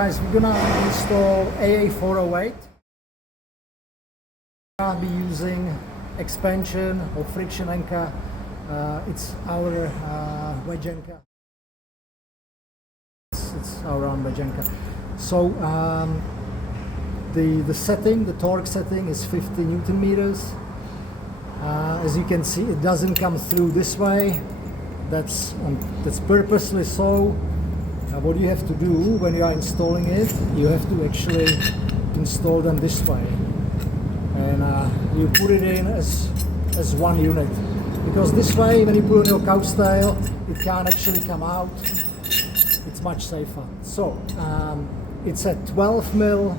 Guys, we're gonna install AA408. We're gonna be using expansion or friction anchor. It's our wedge anchor. It's our round wedge anchor. So the setting, the torque setting is 50 Newton meters. As you can see, it doesn't come through this way. That's purposely so. What you have to do when you are installing it, you have to actually install them this way, and you put it in as one unit, because this way when you put on your couch style it can't actually come out. It's much safer. So it's a 12 mil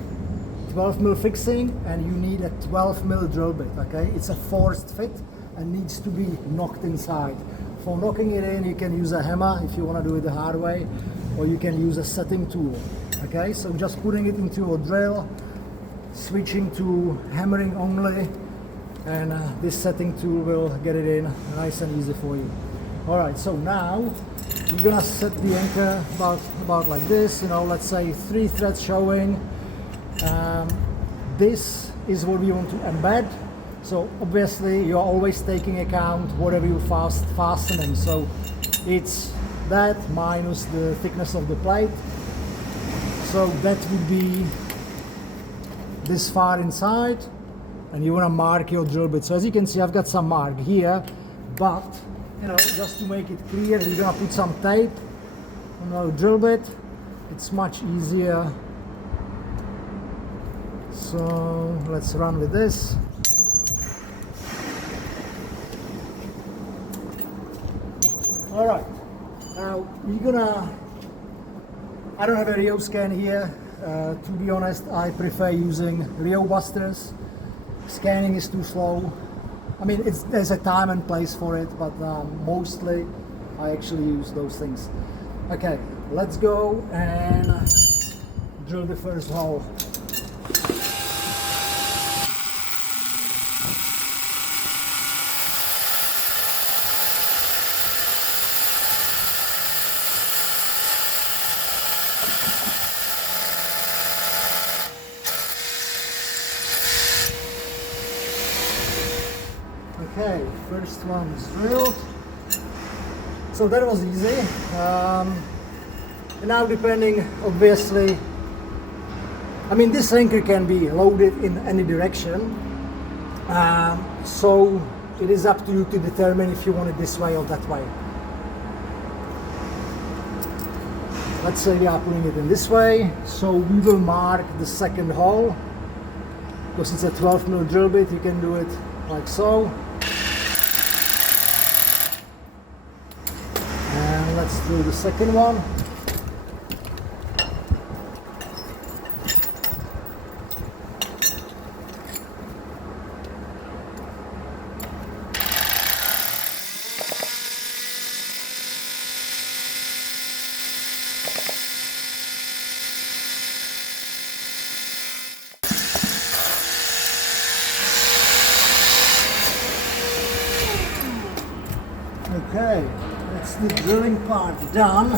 fixing, and you need a 12 mil drill bit. Okay, it's a forced fit and needs to be knocked inside. For knocking it in, you can use a hammer if you want to do it the hard way, or you can use a setting tool. Okay, so just putting it into your drill, switching to hammering only, and this setting tool will get it in nice and easy for you. All right, so now you're gonna set the anchor about like this. Let's say 3 threads showing. This is what we want to embed. So obviously you're always taking account whatever you fastening. So it's that minus the thickness of the plate. So that would be this far inside, and you want to mark your drill bit. So as you can see, I've got some mark here, but just to make it clear, you're gonna put some tape on our drill bit. It's much easier. So let's run with this. All right, now I don't have a Rio scan here. To be honest, I prefer using Rio busters. Scanning is too slow. I mean, there's a time and place for it, but mostly I actually use those things. Okay, let's go and drill the first hole. Okay, first one is drilled. So that was easy. And now depending, obviously, I mean, this anchor can be loaded in any direction. So it is up to you to determine if you want it this way or that way. Let's say we are putting it in this way. So we will mark the second hole. Because it's a 12 mil drill bit, you can do it like so. And let's do the second one. Okay, that's the drilling part done.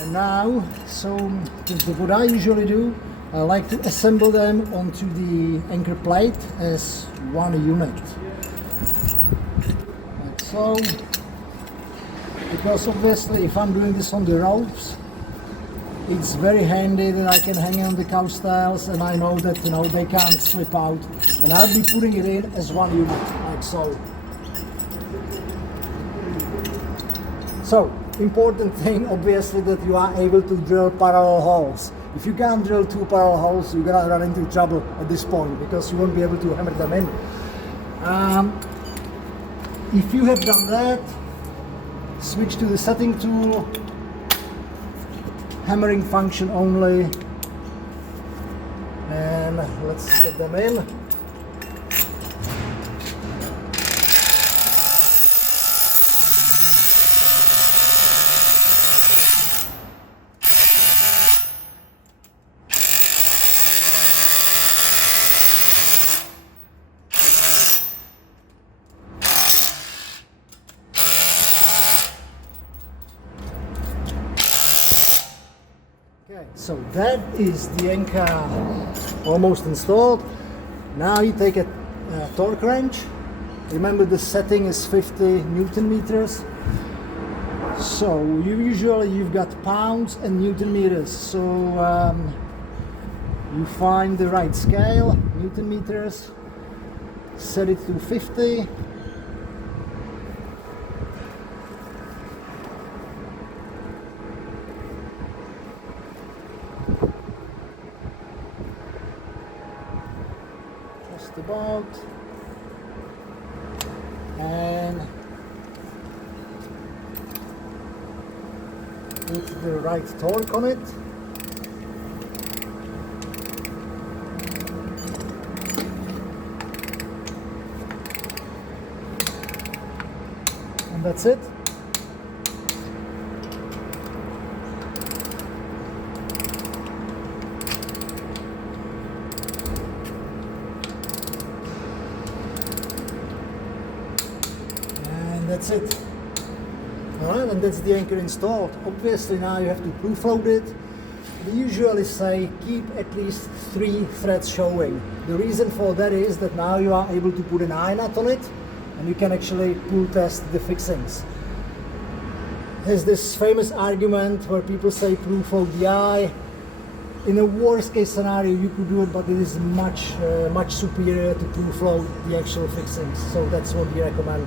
And now, so what I usually do, I like to assemble them onto the anchor plate as one unit. Like so. Because obviously if I'm doing this on the ropes, it's very handy that I can hang on the couch styles, and I know that they can't slip out. And I'll be putting it in as one unit, like so. So, important thing, obviously, that you are able to drill parallel holes. If you can't drill 2 parallel holes, you're gonna run into trouble at this point, because you won't be able to hammer them in. If you have done that, switch to the setting tool, hammering function only, and let's get them in. Okay, So that is the anchor almost installed. Now you take a torque wrench. Remember the setting is 50 Newton meters. So you've got pounds and Newton meters. So you find the right scale, Newton meters, set it to 50. Just about. And put the right torque on it. And that's it. And that's it. Alright, and that's the anchor installed. Obviously now you have to proof load it. They usually say keep at least 3 threads showing. The reason for that is that now you are able to put an eye nut on it and you can actually pull test the fixings. There's this famous argument where people say proof load the eye. In a worst case scenario you could do it, but it is much superior to proof load the actual fixings. So that's what we recommend.